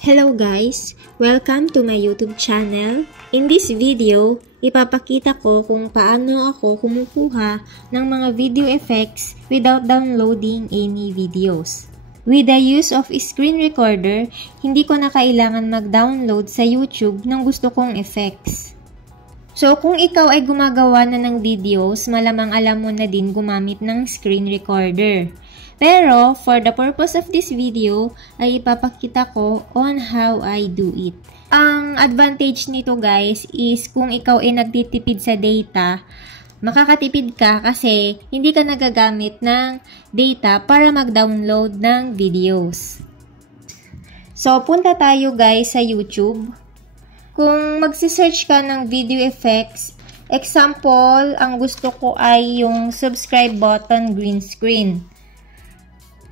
Hello guys! Welcome to my YouTube channel. In this video, ipapakita ko kung paano ako kumukuha ng mga video effects without downloading any videos. With the use of screen recorder, hindi ko na kailangan mag-download sa YouTube ng gusto kong effects. So kung ikaw ay gumagawa na ng videos, malamang alam mo na din gumamit ng screen recorder. Pero, for the purpose of this video, ay ipapakita ko on how I do it. Ang advantage nito guys is kung ikaw ay nagtitipid sa data, makakatipid ka kasi hindi ka nagagamit ng data para mag-download ng videos. So, punta tayo guys sa YouTube. Kung magsisearch ka ng video effects, example, ang gusto ko ay yung subscribe button green screen.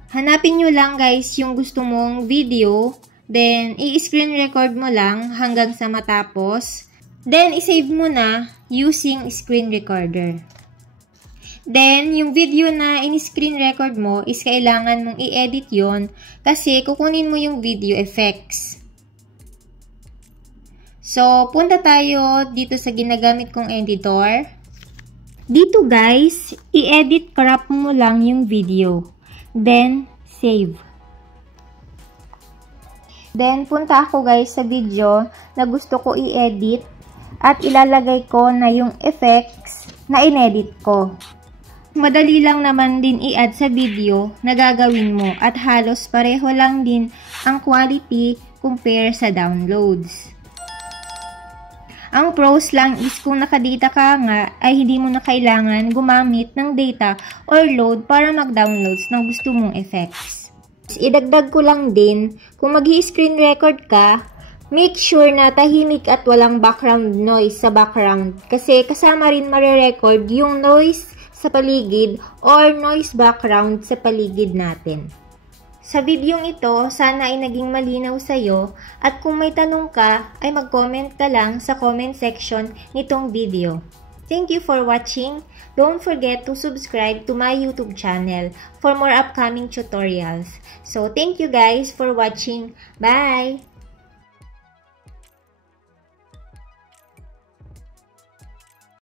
Hanapin nyo lang guys yung gusto mong video, then i-screen record mo lang hanggang sa matapos, then i-save mo na using screen recorder. Then, yung video na in-screen record mo is kailangan mong i-edit yon kasi kukunin mo yung video effects. So, punta tayo dito sa ginagamit kong editor. Dito guys, i-edit crop mo lang yung video. Then, save. Then, punta ako guys sa video na gusto ko i-edit at ilalagay ko na yung effects na in-edit ko. Madali lang naman din i-add sa video na gagawin mo at halos pareho lang din ang quality compare sa downloads. Ang pros lang is kung nakadata ka nga ay hindi mo na kailangan gumamit ng data or load para mag-downloads ng gusto mong effects. Idagdag ko lang din, kung mag-screen record ka, make sure na tahimik at walang background noise sa background kasi kasama rin marirecord yung noise sa paligid or noise background sa paligid natin. Sa videong ito, sana ay naging malinaw sa'yo at kung may tanong ka, ay mag-comment ka lang sa comment section nitong video. Thank you for watching. Don't forget to subscribe to my YouTube channel for more upcoming tutorials. So, thank you guys for watching. Bye!